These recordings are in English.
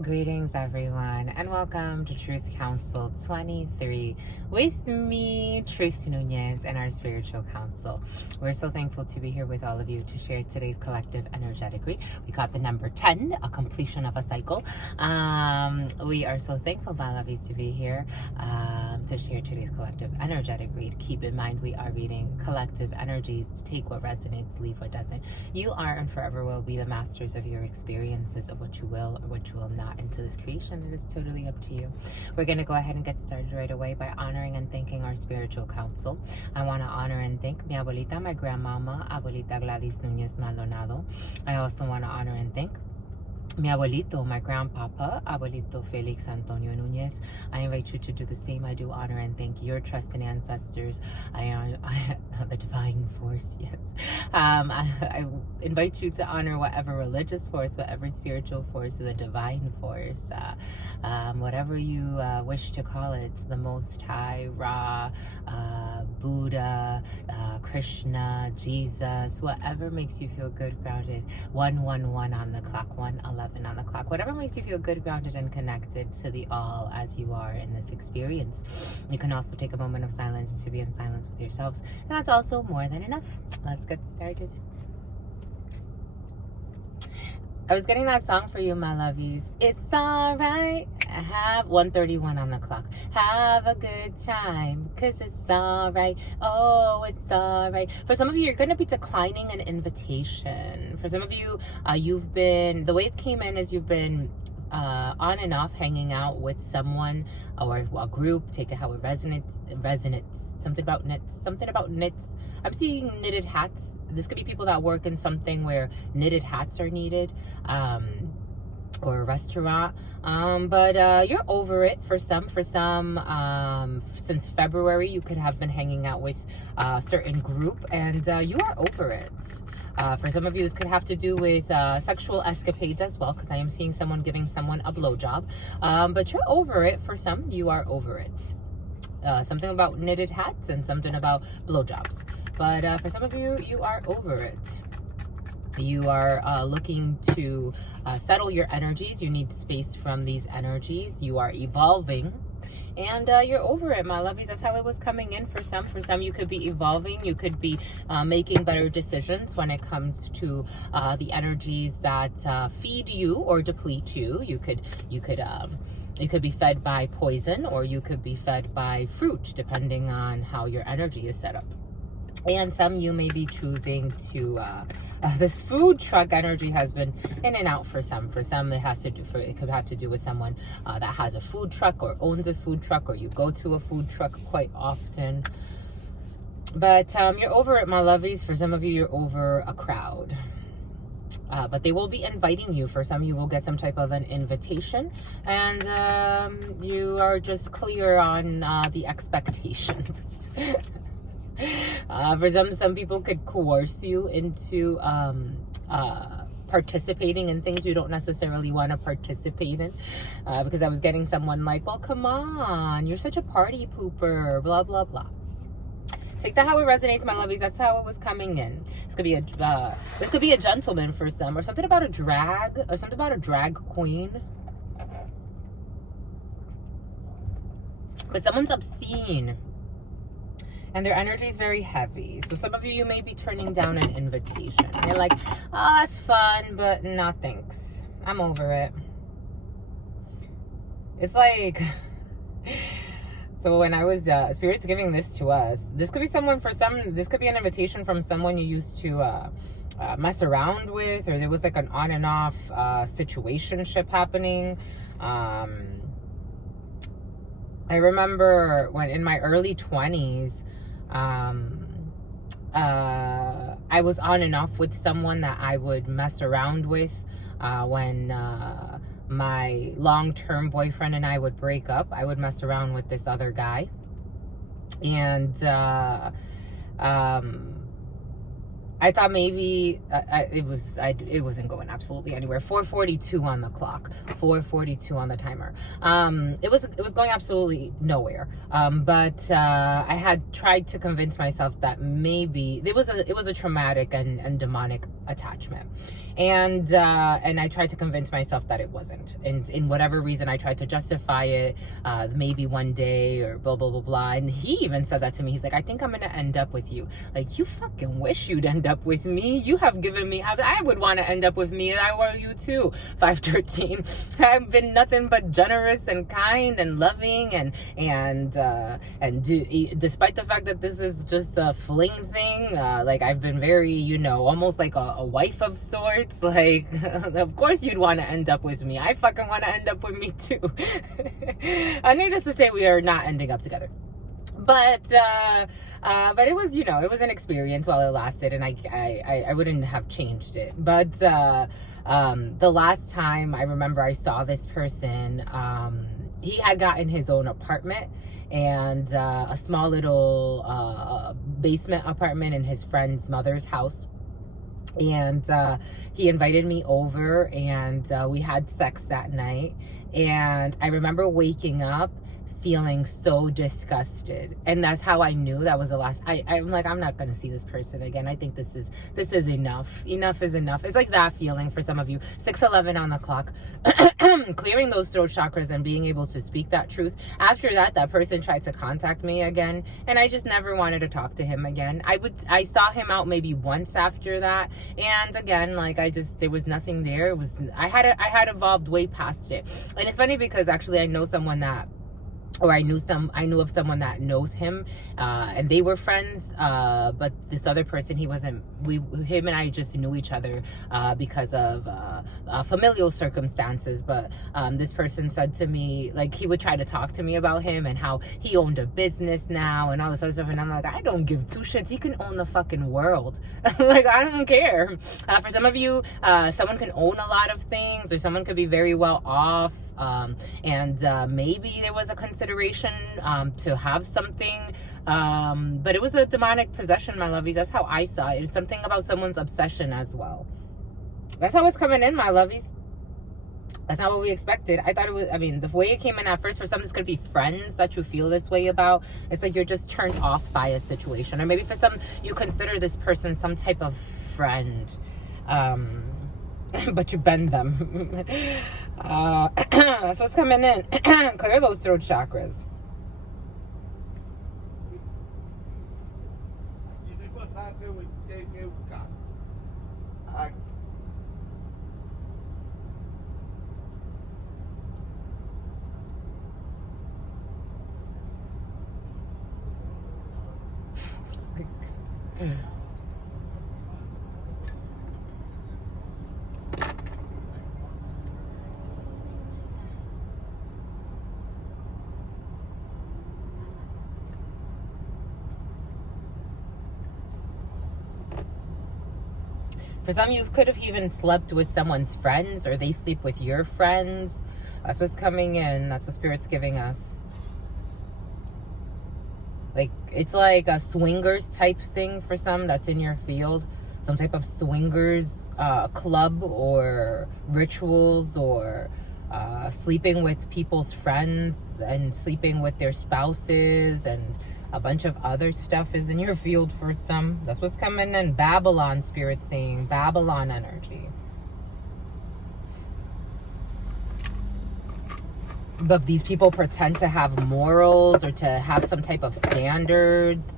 Greetings, everyone, and welcome to Truth Council 23 with me, Tracy Nunez, and our spiritual council. We're so thankful to be here with all of you to share today's collective energetic read. We got the number 10, a completion of a cycle. We are so thankful, my lovies, to be here to share today's collective energetic read. Keep in mind, we are reading collective energies to take what resonates, leave what doesn't. You are and forever will be the masters of your experiences, of what you will or what you will not into this creation. It is totally up to you. We're going to go ahead and get started right away by honoring and thanking our spiritual council. I want to honor and thank mi abuelita, my grandmama, abuelita Gladys Nunez Maldonado. I also want to honor and thank mi abuelito, my grandpapa, abuelito Felix Antonio Nunez. I invite you to do the same. I do honor and thank your trusted ancestors. I honor the divine force, yes. I invite you to honor whatever religious force, whatever spiritual force, the divine force, whatever you wish to call it, the Most High, Ra, Buddha, Krishna, Jesus, whatever makes you feel good, grounded. 111 on the clock, 111 on the clock, whatever makes you feel good, grounded, and connected to the all as you are in this experience. You can also take a moment of silence to be in silence with yourselves, and that's also more than enough. Let's get started. I was getting that song for you, my lovies. It's alright. I have 1:31 on the clock. Have a good time, cause it's alright. Oh, it's alright. For some of you, you're gonna be declining an invitation. For some of you, you've been, the way it came in is you've been on and off hanging out with someone or a group. Take it how it resonates. Something about knits. I'm seeing knitted hats. This could be people that work in something where knitted hats are needed, or a restaurant. But you're over it for some. Since February, you could have been hanging out with a certain group, and you are over it. For some of you, this could have to do with sexual escapades as well, because I am seeing someone giving someone a blowjob. But you're over it. For some, you are over it. Something about knitted hats and something about blowjobs. But for some of you, you are over it. You are looking to settle your energies. You need space from these energies. You are evolving. And you're over it, my lovies. That's how it was coming in for some. For some, you could be evolving. You could be making better decisions when it comes to the energies that feed you or deplete you. You could be fed by poison, or you could be fed by fruit, depending on how your energy is set up. And some you may be choosing to this food truck energy has been in and out for some. For some, it could have to do with someone that has a food truck or owns a food truck, or you go to a food truck quite often. But you're over it, my lovies. For some of you, you're over a crowd. But they will be inviting you. For some, you will get some type of an invitation, and you are just clear on the expectations. For some people could coerce you into participating in things you don't necessarily want to participate in, because I was getting someone like, well, come on, you're such a party pooper, blah blah blah. Take that how it resonates, my lovies. That's how it was coming in. This could be a gentleman for some, or something about a drag queen. But someone's obscene, and their energy is very heavy. So some of you may be turning down an invitation. You're like, oh, that's fun, but no thanks. I'm over it. It's like, so when I was, Spirit's giving this to us, this could be someone, for some, this could be an invitation from someone you used to mess around with, or there was like an on and off situationship happening. I remember when in my early 20s, I was on and off with someone that I would mess around with when my long-term boyfriend and I would break up. I would mess around with this other guy, and I thought maybe it wasn't going absolutely anywhere. 4:42 on the clock, 4:42 on the timer. It was going absolutely nowhere. But I had tried to convince myself that maybe it was a traumatic and demonic attachment, and I tried to convince myself that it wasn't. And in whatever reason, I tried to justify it. Maybe one day or blah blah blah blah. And he even said that to me. He's like, I think I'm gonna end up with you. Like, you fucking wish you'd end up with me. You have given me, I would want to end up with me, and I were you too. 513. I've been nothing but generous and kind and loving, despite the fact that this is just a fling thing, like, I've been very, almost like a wife of sorts. Like, of course you'd want to end up with me. I fucking want to end up with me too. Needless to say, we are not ending up together. But it was, it was an experience while it lasted, and I wouldn't have changed it. But the last time I remember I saw this person, he had gotten his own apartment, and a small little basement apartment in his friend's mother's house. And he invited me over, and we had sex that night. And I remember waking up feeling so disgusted, and that's how I knew that was the last. I'm like, I'm not gonna see this person again. I think this is enough. Enough is enough. It's like that feeling for some of you. 6:11 on the clock. Clearing those throat chakras and being able to speak that truth. After that person tried to contact me again, and I just never wanted to talk to him again. I saw him out maybe once after that, and again, like, there was nothing there. I had evolved way past it. And it's funny because actually I know someone that, or I knew of someone that knows him, and they were friends, but this other person, him and I just knew each other because of familial circumstances. But this person said to me, like, he would try to talk to me about him and how he owned a business now and all this other stuff, and I'm like, I don't give two shits. He can own the fucking world. Like, I don't care. For some of you, someone can own a lot of things, or someone could be very well off. Maybe there was a consideration to have something, but it was a demonic possession, my lovies. That's how I saw it. It's something about someone's obsession as well. That's how it's coming in, my lovies. That's not what we expected. I thought it was, the way it came in at first, for some, this could be friends that you feel this way about. It's like you're just turned off by a situation, or maybe for some, you consider this person some type of friend, but you bend them. That's what's coming in. Clear those throat chakras. For some, you could have even slept with someone's friends, or they sleep with your friends. That's what's coming in. That's what Spirit's giving us. Like, it's like a swingers type thing for some that's in your field. Some type of swingers club, or rituals, or sleeping with people's friends and sleeping with their spouses, and a bunch of other stuff is in your field for some. That's what's coming in. Babylon, Spirit saying. Babylon energy. But these people pretend to have morals, or to have some type of standards.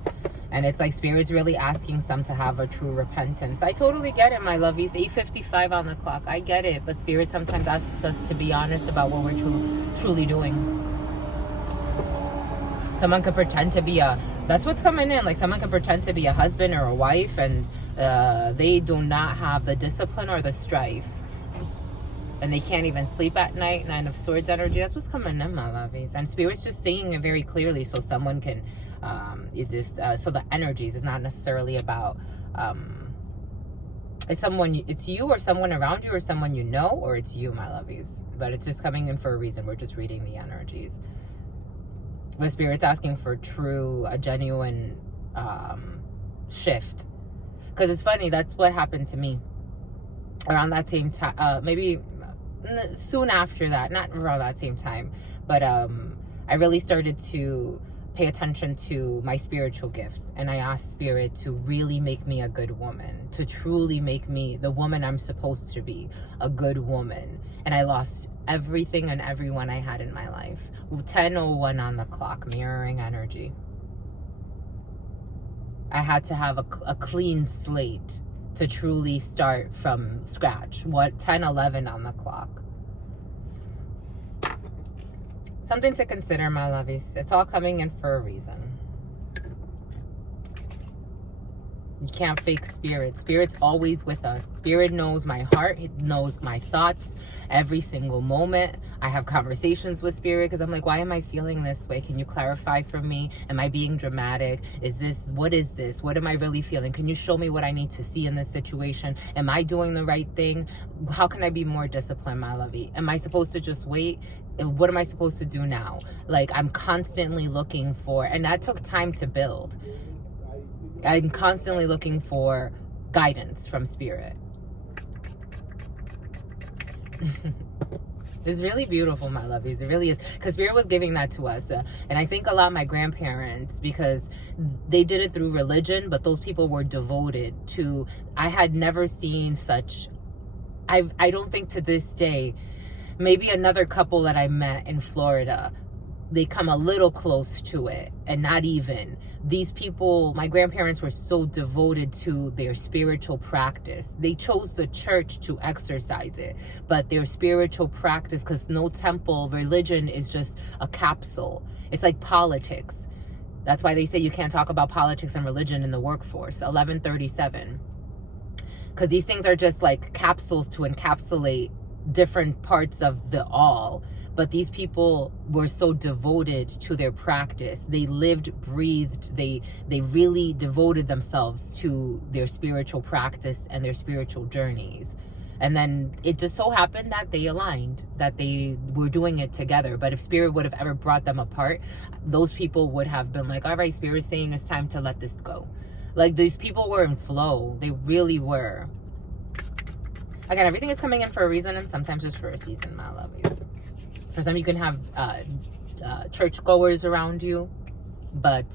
And it's like Spirit's really asking some to have a true repentance. I totally get it, my lovies. 8:55 on the clock. I get it. But Spirit sometimes asks us to be honest about what we're truly doing. Someone could pretend to be that's what's coming in. Like, someone can pretend to be a husband or a wife, and they do not have the discipline or the strife. And they can't even sleep at night. 9 of Swords energy. That's what's coming in, my lovies. And Spirit's just saying it very clearly, so someone can, so the energies is not necessarily about, it's you or someone around you, or someone you know, or it's you, my lovies. But it's just coming in for a reason. We're just reading the energies. But Spirit's asking for a genuine shift. Because it's funny, that's what happened to me around that same time, maybe soon after that, not around that same time, but I really started to pay attention to my spiritual gifts, and I asked Spirit to really make me a good woman, to truly make me the woman I'm supposed to be, a good woman. And I lost everything and everyone I had in my life. 10:01 on the clock, mirroring energy. I had to have a clean slate to truly start from scratch. 10:11 on the clock. Something to consider, my lovies. It's all coming in for a reason. You can't fake spirit. Spirit's always with us. Spirit knows my heart. It knows my thoughts every single moment. I have conversations with Spirit because I'm like, why am I feeling this way? Can you clarify for me? Am I being dramatic? What is this? What am I really feeling? Can you show me what I need to see in this situation? Am I doing the right thing? How can I be more disciplined, my lovey? Am I supposed to just wait? What am I supposed to do now? Like, I'm constantly looking for, and that took time to build. I'm constantly looking for guidance from Spirit. It's really beautiful, my lovies. It really is. Because Spirit was giving that to us. And I think a lot of my grandparents, because they did it through religion, but those people were devoted to, I had never seen such, I don't think to this day, maybe another couple that I met in Florida, they come a little close to it, and not even. These people, my grandparents were so devoted to their spiritual practice. They chose the church to exercise it, but their spiritual practice, because no temple, religion is just a capsule. It's like politics. That's why they say you can't talk about politics and religion in the workforce. 1137. Because these things are just like capsules to encapsulate different parts of the all. But these people were so devoted to their practice. They lived, breathed, they really devoted themselves to their spiritual practice and their spiritual journeys. And then it just so happened that they aligned, that they were doing it together. But if Spirit would have ever brought them apart, those people would have been like, all right, Spirit's saying it's time to let this go. Like, these people were in flow. They really were. Again, everything is coming in for a reason, and sometimes just for a season, my lovies. For some, you can have churchgoers around you, but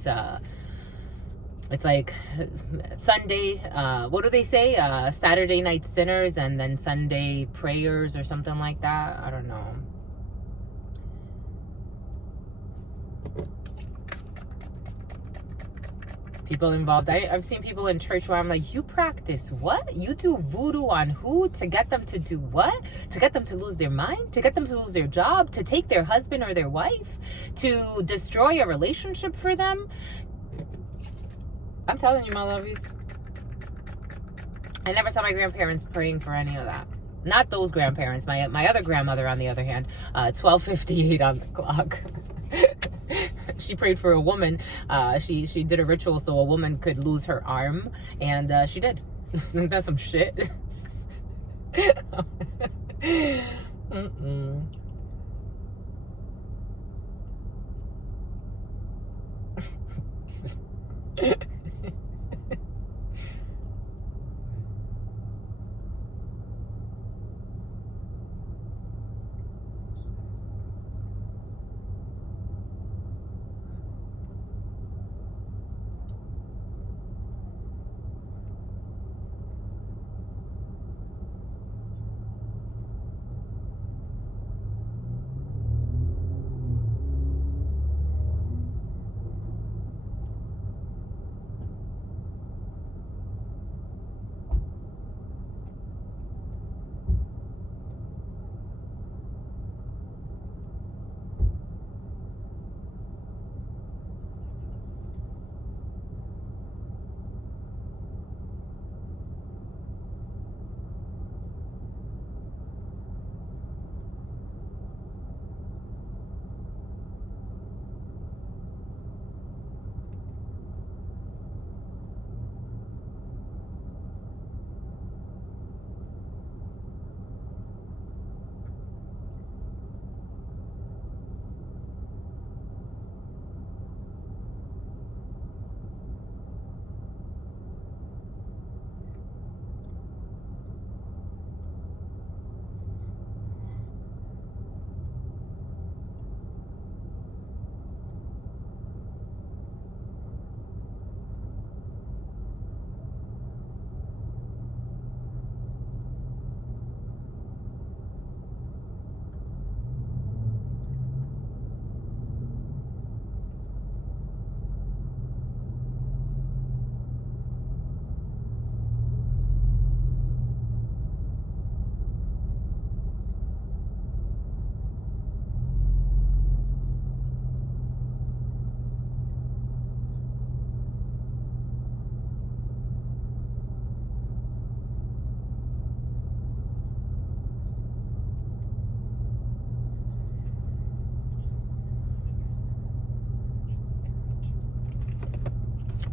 it's like Sunday, what do they say? Saturday night sinners and then Sunday prayers or something like that. I don't know. People involved. I've seen people in church where I'm like, you practice what? You do voodoo on who? To get them to do what? To get them to lose their mind? To get them to lose their job? To take their husband or their wife? To destroy a relationship for them? I'm telling you, my lovies. I never saw my grandparents praying for any of that. Not those grandparents. My other grandmother, on the other hand, 12:58 on the clock. She prayed for a woman. She did a ritual so a woman could lose her arm, and she did. That's some shit. Mm-mm.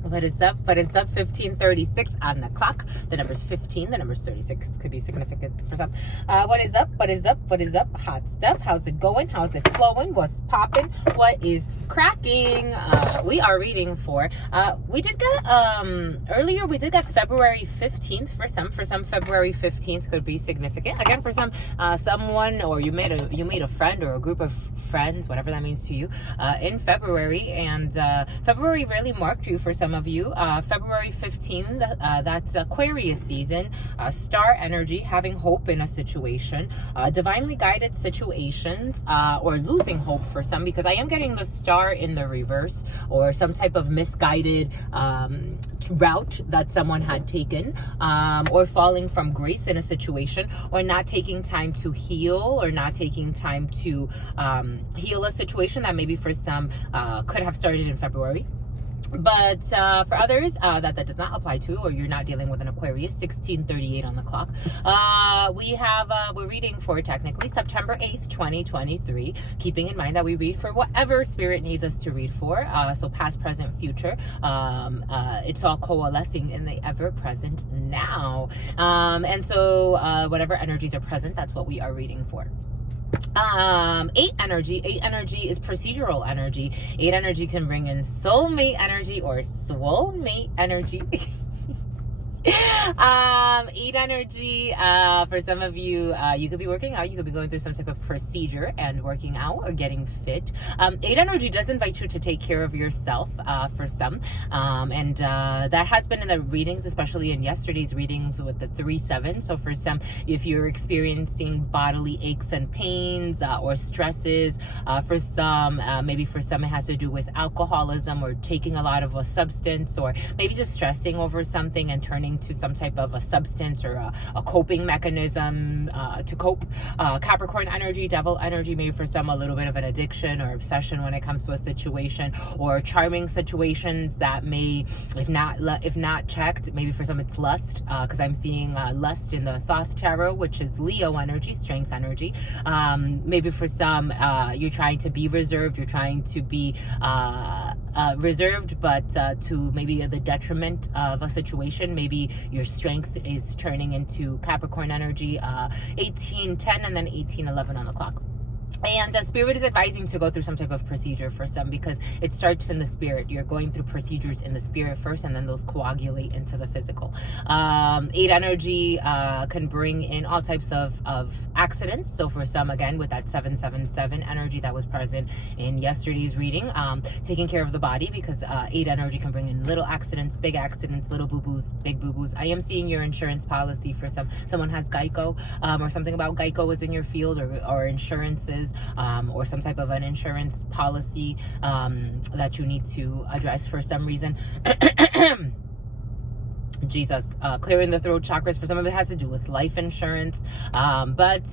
What is up? What is up? 15:36 on the clock. The number's 15. The number's 36. Could be significant for some. What is up? What is up? What is up? Hot stuff. How's it going? How's it flowing? What's popping? What is cracking? We are reading for. We did get earlier. We did get February 15th for some. For some, February 15th could be significant. Again, for some, someone, or you made a friend or a group of friends, whatever that means to you, in February, and February really marked you for some of you. February 15th, that's Aquarius season, star energy, having hope in a situation, divinely guided situations, or losing hope for some, because I am getting the star in the reverse, or some type of misguided route that someone had taken, or falling from grace in a situation, or not taking time to heal, or not taking time to heal a situation that maybe for some could have started in February. But for others that does not apply to, or you're not dealing with an Aquarius, 16:38 on the clock, we're reading for technically September 8th, 2023, keeping in mind that we read for whatever spirit needs us to read for, so past, present, future, it's all coalescing in the ever-present now, and so whatever energies are present, that's what we are reading for. 8 energy is procedural energy. 8 energy can bring in soulmate energy or soulmate energy. 8 energy, for some of you, you could be working out, you could be going through some type of procedure and working out or getting fit. 8 energy does invite you to take care of yourself, for some, and that has been in the readings, especially in yesterday's readings with the 3-7. So for some, if you're experiencing bodily aches and pains, or stresses, for some, maybe for some it has to do with alcoholism or taking a lot of a substance, or maybe just stressing over something and turning to some type of a substance or a coping mechanism to cope. Capricorn energy, devil energy, maybe for some a little bit of an addiction or obsession when it comes to a situation, or charming situations that may, if not checked, maybe for some it's lust, because I'm seeing lust in the Thoth tarot, which is Leo energy, strength energy. Maybe for some you're trying to be reserved, you're trying to be reserved, but to maybe the detriment of a situation. Maybe your strength is turning into Capricorn energy, 18:10 and then 18:11 on the clock. And Spirit is advising to go through some type of procedure for some, because it starts in the spirit. You're going through procedures in the spirit first, and then those coagulate into the physical. 8 energy can bring in all types of accidents. So for some, again, with that 777 energy that was present in yesterday's reading, taking care of the body, because 8 energy can bring in little accidents, big accidents, little boo-boos, big boo-boos. I am seeing your insurance policy for some. Someone has Geico, or something about Geico is in your field, or insurances, or some type of an insurance policy that you need to address for some reason. Jesus, clearing the throat chakras. For some of it has to do with life insurance, but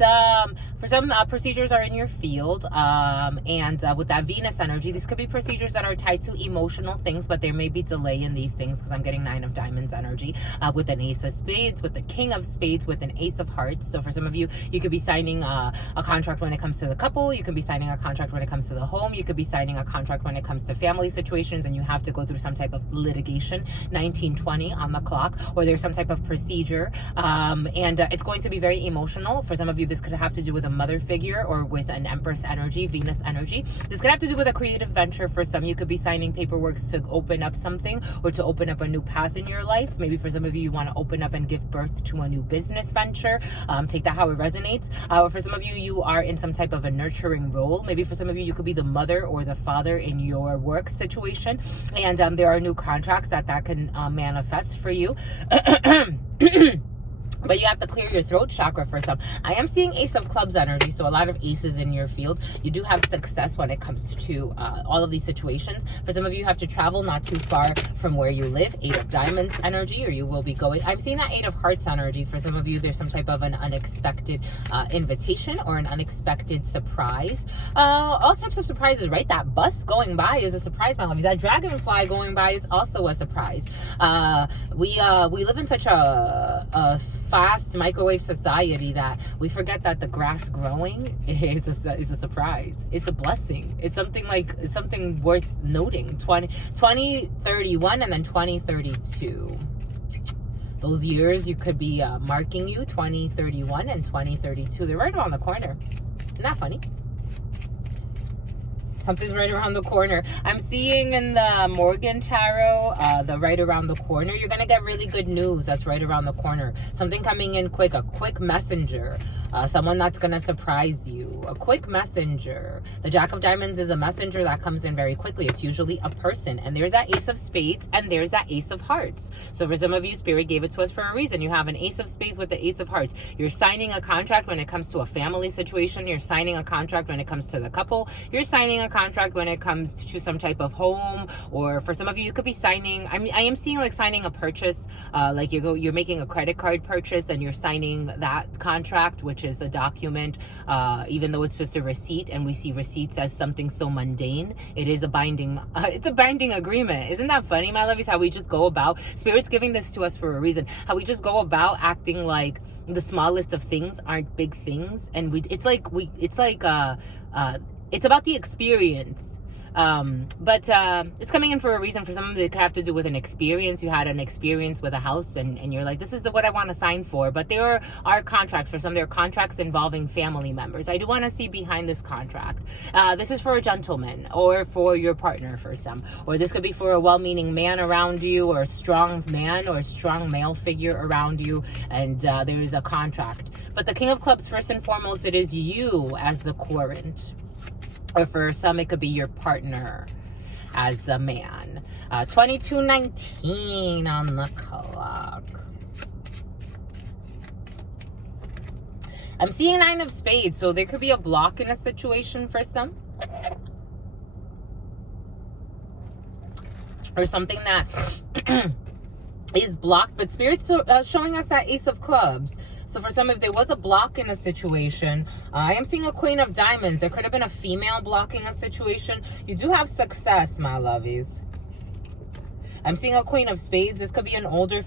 for some procedures are in your field, and with that Venus energy, these could be procedures that are tied to emotional things, but there may be delay in these things, because I'm getting 9 of Diamonds energy, with an Ace of Spades, with the King of Spades, with an Ace of Hearts. So for some of you, you could be signing a contract when it comes to the couple, you could be signing a contract when it comes to the home, you could be signing a contract when it comes to family situations, and you have to go through some type of litigation, 1920 on the clock, or there's some type of procedure, and it's going to be very emotional. For some of you, this could have to do with a mother figure, or with an Empress energy, Venus energy. This could have to do with a creative venture. For some, you could be signing paperwork to open up something, or to open up a new path in your life. Maybe for some of you, you want to open up and give birth to a new business venture. Take that how it resonates. For some of you, you are in some type of a nurturing role. Maybe for some of you, you could be the mother or the father in your work situation, and there are new contracts that can manifest for you. But you have to clear your throat chakra for some. I am seeing Ace of Clubs energy, so a lot of aces in your field. You do have success when it comes to all of these situations. For some of you, you have to travel not too far from where you live. 8 of Diamonds energy, or you will be going. I'm seeing that 8 of Hearts energy. For some of you, there's some type of an unexpected invitation, or an unexpected surprise. All types of surprises, right? That bus going by is a surprise, my love. That dragonfly going by is also a surprise. We live in such a fast microwave society that we forget that the grass growing is a surprise. It's a blessing. It's something worth noting. 2031 and then 2032. Those years you could be marking you, 2031 and 2032. They're right around the corner. Isn't that funny? Something's right around the corner. I'm seeing in the Morgan Tarot, the right around the corner. You're going to get really good news that's right around the corner. Something coming in quick, a quick messenger. Someone that's going to surprise you. A quick messenger. The Jack of Diamonds is a messenger that comes in very quickly. It's usually a person. And there's that Ace of Spades and there's that Ace of Hearts. So for some of you, Spirit gave it to us for a reason. You have an Ace of Spades with the Ace of Hearts. You're signing a contract when it comes to a family situation. You're signing a contract when it comes to the couple. You're signing a contract when it comes to some type of home, or for some of you, you could be signing. I am seeing like signing a purchase, like you're making a credit card purchase and you're signing that contract, which is a document, even though it's just a receipt, and we see receipts as something so mundane. It is a binding, it's a binding agreement. Isn't that funny, my lovies? How we just go about, Spirit's giving this to us for a reason. How we just go about acting like the smallest of things aren't big things, and it's about the experience. But it's coming in for a reason. For some of it could have to do with an experience. You had an experience with a house and you're like, this is what I want to sign for. But there are contracts. For some, there are contracts involving family members. I do want to see behind this contract. This is for a gentleman or for your partner for some. Or this could be for a well-meaning man around you, or a strong man or a strong male figure around you. And there's a contract. But the King of Clubs, first and foremost, it is you as the querent. Or for some, it could be your partner as the man. 2219 on the clock. I'm seeing 9 of Spades, so there could be a block in a situation for some. Or something that is blocked, but Spirit's showing us that Ace of Clubs. So for some, if there was a block in a situation, I am seeing a Queen of Diamonds. There could have been a female blocking a situation. You do have success, my lovies. I'm seeing a Queen of Spades. This could be an older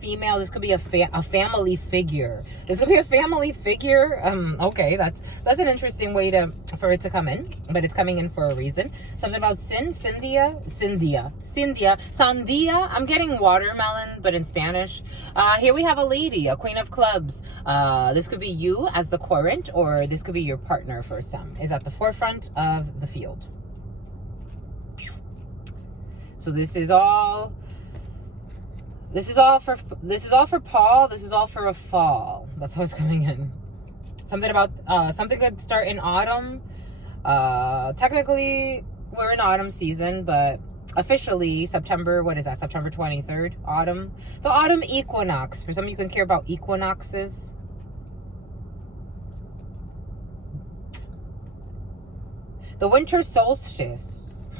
female. This could be a family figure. This could be a family figure. Okay, that's an interesting way for it to come in, but it's coming in for a reason. Something about Sandia. I'm getting watermelon, but in Spanish. Here we have a lady, a Queen of Clubs. This could be you as the querent, or this could be your partner for some. Is at the forefront of the field. So this is all for Paul. This is all for a fall. That's how it's coming in. Something about something could start in autumn. Technically we're in autumn season, but officially September, what is that? September 23rd, autumn. The autumn equinox. For some of you can care about equinoxes. The winter solstice.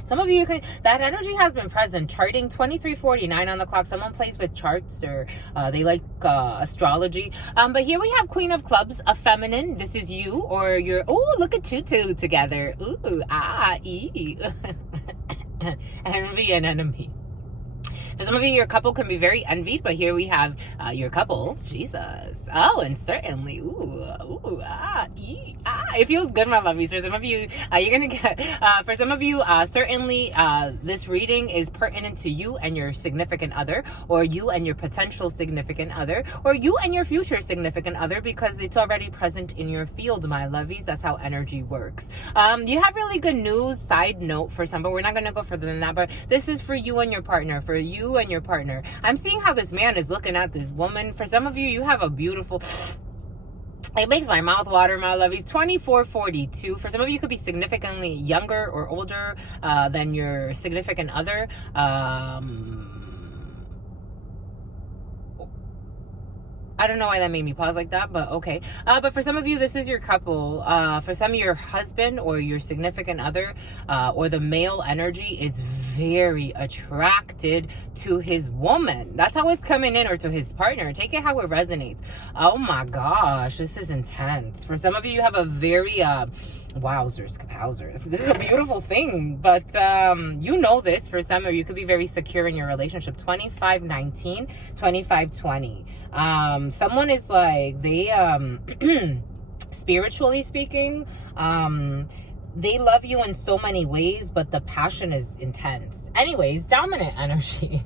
Some of you that energy has been present. Charting 2349 on the clock. Someone plays with charts, or they like astrology. But here we have Queen of Clubs, a feminine. This is you, or you're, oh, look at you two together. Ooh, envy and enemy. For some of you, your couple can be very envied, but here we have your couple, Jesus. Oh, and certainly, it feels good, my lovies. For some of you, you're gonna get. For some of you, certainly, this reading is pertinent to you and your significant other, or you and your potential significant other, or you and your future significant other, because it's already present in your field, my lovies. That's how energy works. You have really good news. Side note for some, but we're not gonna go further than that. But this is for you and your partner. For you and your partner. I'm seeing how this man is looking at this woman. For some of you, you have a beautiful, it makes my mouth water, my lovies. 2442. For some of you, could be significantly younger or older than your significant other. I don't know why that made me pause like that, but okay. But for some of you, this is your couple. For some, your husband or your significant other, or the male energy is very attracted to his woman. That's how it's coming in, or to his partner. Take it how it resonates. Oh my gosh, this is intense. For some of you, you have a very wowzers, kapowzers. This is a beautiful thing, but you know this for some, or you could be very secure in your relationship. 2519, 2520. Someone is like, they spiritually speaking, they love you in so many ways, but the passion is intense. Anyways, dominant energy.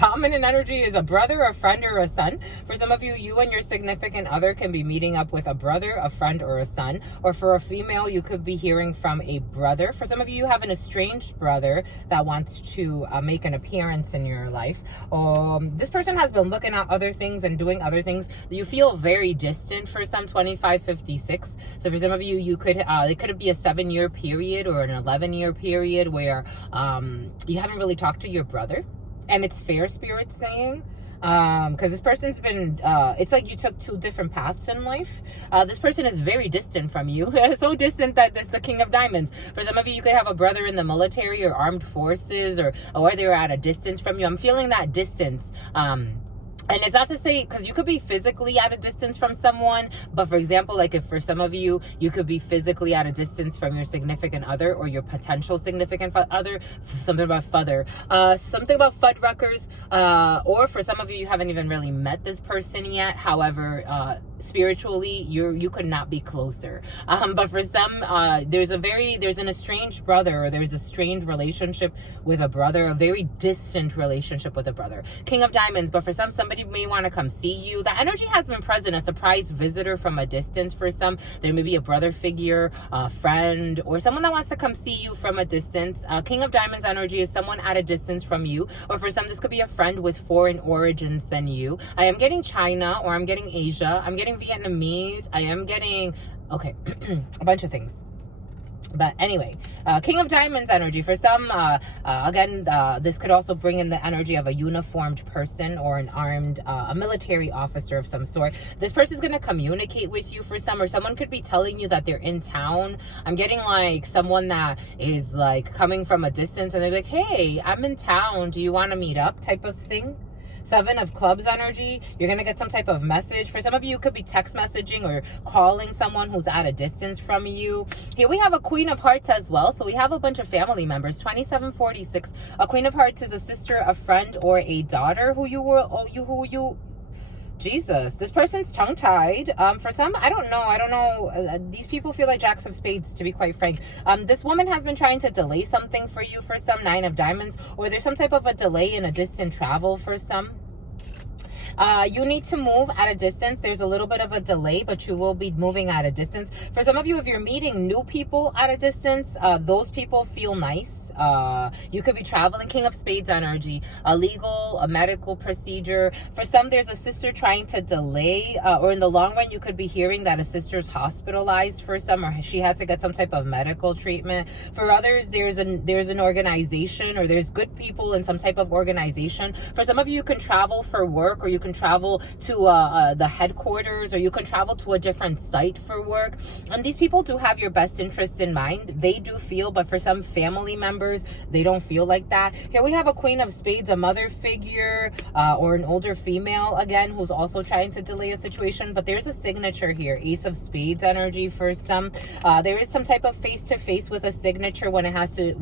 Dominant energy is a brother, a friend, or a son. For some of you, you and your significant other can be meeting up with a brother, a friend, or a son. Or for a female, you could be hearing from a brother. For some of you, you have an estranged brother that wants to make an appearance in your life. This person has been looking at other things and doing other things. You feel very distant for some. 2556. So for some of you, you could it could be a 7-year period or an 11-year period where you haven't really talked to your brother. And it's fair, Spirit saying, because this person's been, it's like you took 2 different paths in life. This person is very distant from you. So distant that this is the King of Diamonds. For some of you, you could have a brother in the military or armed forces, or they're at a distance from you. I'm feeling that distance. And it's not to say, because you could be physically at a distance from someone, but for example, like if for some of you, you could be physically at a distance from your significant other or your potential significant other, something about Fuddruckers, or for some of you, you haven't even really met this person yet. However, spiritually, you could not be closer. But for some, there's an estranged brother, or there's a strained relationship with a brother, a very distant relationship with a brother. King of Diamonds, but for somebody may want to come see you. The energy has been present, a surprise visitor from a distance for some. There may be a brother figure, a friend, or someone that wants to come see you from a distance. King of Diamonds energy is someone at a distance from you, or for some, this could be a friend with foreign origins than you. I am getting China, or I'm getting Asia. I'm getting Vietnamese. I am getting, okay, a bunch of things. But anyway, King of Diamonds energy. For some, again, this could also bring in the energy of a uniformed person or an armed, a military officer of some sort. This person is going to communicate with you for some, or someone could be telling you that they're in town. I'm getting like someone that is like coming from a distance, and they're like, hey, I'm in town. Do you want to meet up, type of thing? 7 of Clubs energy, you're going to get some type of message. For some of you, it could be text messaging or calling someone who's at a distance from you. Here we have a Queen of Hearts as well. So we have a bunch of family members. 2746. A Queen of Hearts is a sister, a friend, or a daughter who you Jesus, this person's tongue-tied. For some, I don't know. These people feel like Jacks of Spades, to be quite frank. This woman has been trying to delay something for you for some. 9 of Diamonds, or there's some type of a delay in a distant travel for some. You need to move at a distance. There's a little bit of a delay, but you will be moving at a distance. For some of you, if you're meeting new people at a distance, those people feel nice. You could be traveling. King of Spades energy, a legal, a medical procedure. For some, there's a sister trying to delay, or in the long run, you could be hearing that a sister's hospitalized for some, or she had to get some type of medical treatment. For others, there's an organization, or there's good people in some type of organization. For some of you, you can travel for work, or you can travel to the headquarters, or you can travel to a different site for work. And these people do have your best interest in mind. They do feel, but for some family members, they don't feel like that. Here we have a Queen of Spades, a mother figure, or an older female, again, who's also trying to delay a situation. But there's a signature here, Ace of Spades energy for some. There is some type of face-to-face with a signature when it has to,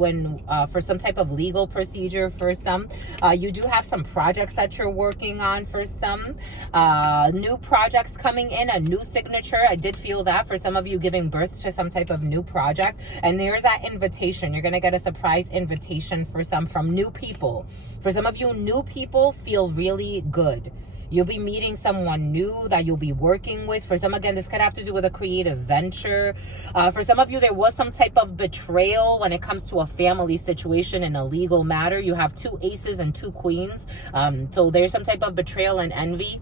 for some type of legal procedure for some. You do have some projects that you're working on for some. New projects coming in, a new signature. I did feel that for some of you, giving birth to some type of new project. And there's that invitation. You're going to get a surprise invitation for some from new people. For some of you, new people feel really good. You'll be meeting someone new that you'll be working with. For some, again, this could have to do with a creative venture. For some of you, there was some type of betrayal when it comes to a family situation in a legal matter. You have 2 aces and 2 queens. So there's some type of betrayal and envy.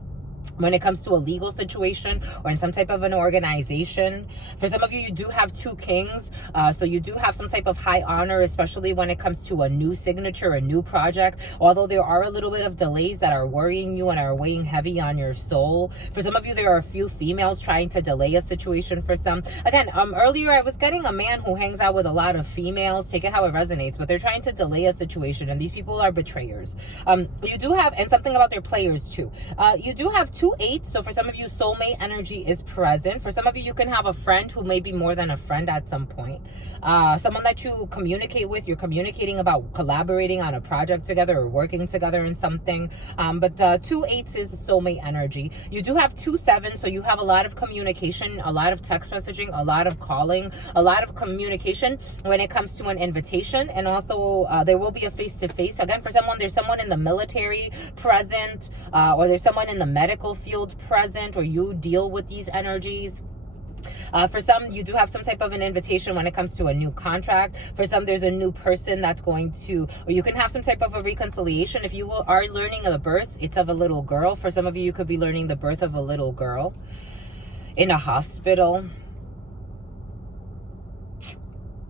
when it comes to a legal situation or in some type of an organization. For some of you, you do have 2 kings. So you do have some type of high honor, especially when it comes to a new signature, a new project. Although there are a little bit of delays that are worrying you and are weighing heavy on your soul. For some of you, there are a few females trying to delay a situation for some. Again, earlier I was getting a man who hangs out with a lot of females. Take it how it resonates, but they're trying to delay a situation, and these people are betrayers. You do have, and something about their players too. You do have 2 8s, so for some of you, soulmate energy is present. For some of you, you can have a friend who may be more than a friend at some point. Someone that you communicate with, you're communicating about collaborating on a project together or working together in something. But 2 8s is soulmate energy. You do have 2 7s, so you have a lot of communication, a lot of text messaging, a lot of calling, a lot of communication when it comes to an invitation. And also there will be a face-to-face. Again, for someone, there's someone in the military present, or there's someone in the medical field present, or you deal with these energies. For some, you do have some type of an invitation when it comes to a new contract. For some, there's a new person that's going to, or you can have some type of a reconciliation. If you are learning the birth, it's of a little girl. For some of you, you could be learning the birth of a little girl in a hospital.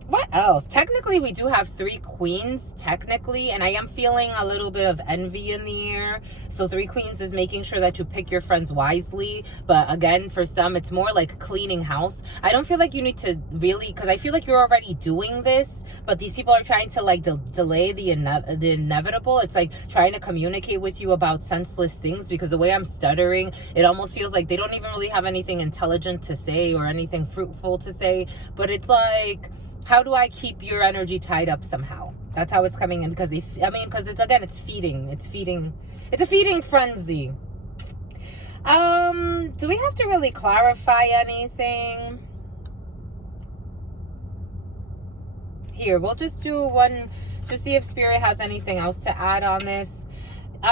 What else? Technically, we do have 3 queens, technically, and I am feeling a little bit of envy in the air. So 3 queens is making sure that you pick your friends wisely. But again, for some, it's more like cleaning house. I don't feel like you need to really, because I feel like you're already doing this, but these people are trying to like delay the inevitable. It's like trying to communicate with you about senseless things, because the way I'm stuttering, it almost feels like they don't even really have anything intelligent to say or anything fruitful to say. But it's like, how do I keep your energy tied up somehow? That's how it's coming in, because because it's, again, it's feeding. It's a feeding frenzy. Do we have to really clarify anything? Here, we'll just do one, just see if Spirit has anything else to add on this.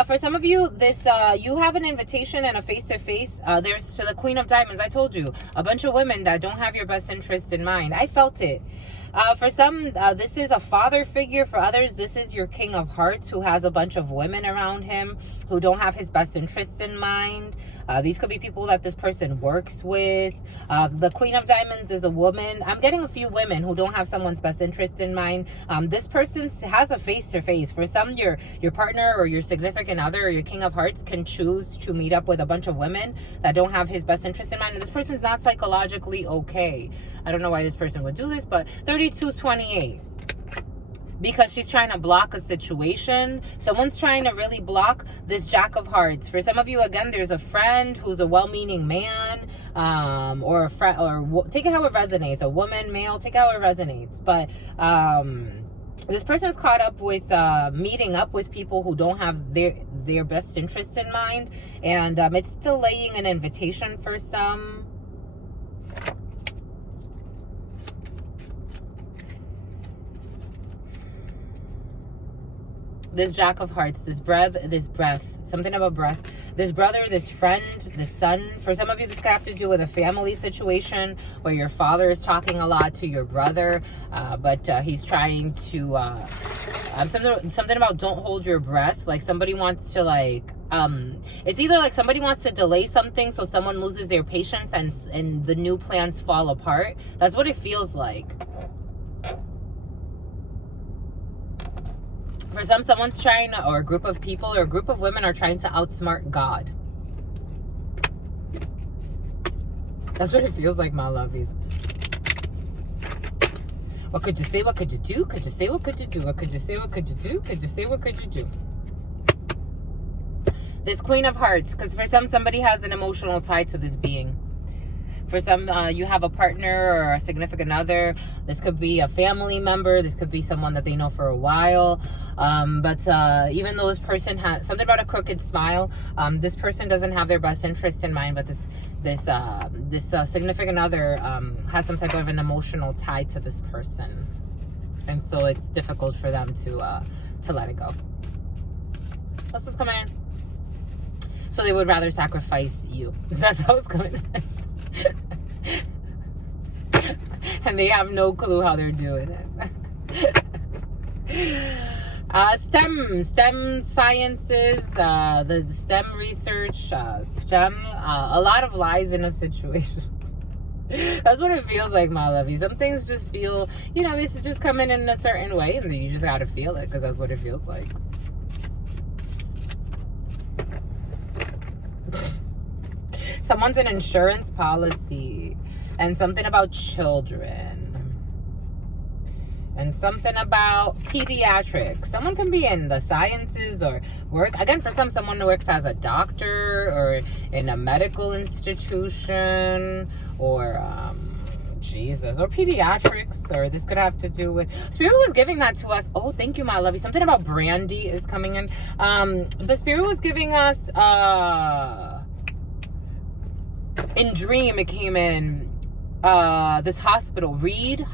For some of you, this you have an invitation and a face-to-face. There's to the Queen of Diamonds. I told you, a bunch of women that don't have your best interest in mind. I felt it. For some, this is a father figure. For others, this is your King of Hearts who has a bunch of women around him who don't have his best interest in mind. These could be people that this person works with. The Queen of Diamonds is a woman. I'm getting a few women who don't have someone's best interest in mind. This person has a face-to-face. For some, your partner or your significant other or your King of Hearts can choose to meet up with a bunch of women that don't have his best interest in mind. And this person's not psychologically okay. I don't know why this person would do this, but 3228. Because she's trying to block a situation. Someone's trying to really block this Jack of Hearts. For some of you, again, there's a friend who's a well-meaning man, or a friend, or take it how it resonates. A woman, male, take it how it resonates. But this person's caught up with meeting up with people who don't have their best interest in mind, and it's delaying an invitation for some. This Jack of Hearts, this breath, something about breath. This brother, this friend, this son. For some of you, this could have to do with a family situation where your father is talking a lot to your brother, but he's trying to, something about don't hold your breath. Like somebody wants to it's either like somebody wants to delay something so someone loses their patience and the new plans fall apart. That's what it feels like. For some, someone's trying to, or a group of people or a group of women are trying to outsmart God. That's what it feels like, my lovies. What could you say? What could you do? Could you say? What could you do? What could you say? What could you do? Could you say? What could you do? This Queen of Hearts, because for some, somebody has an emotional tie to this being. For some, you have a partner or a significant other. This could be a family member. This could be someone that they know for a while. But even though this person has something about a crooked smile, this person doesn't have their best interest in mind. But this significant other has some type of an emotional tie to this person, and so it's difficult for them to let it go. That's what's coming in. So they would rather sacrifice you. That's how it's coming in. And they have no clue how they're doing it. STEM sciences, the STEM research, STEM, a lot of lies in a situation. That's what it feels like, my lovey. Some things just feel, this is just coming in a certain way, and you just gotta feel it, because that's what it feels like. Someone's an insurance policy, and something about children. And something about pediatrics. Someone can be in the sciences or work. Again, for someone who works as a doctor or in a medical institution or, or pediatrics. Or this could have to do with... Spirit was giving that to us. Oh, thank you, my lovey. Something about brandy is coming in. But Spirit was giving us... in Dream, it came in... this hospital. Reed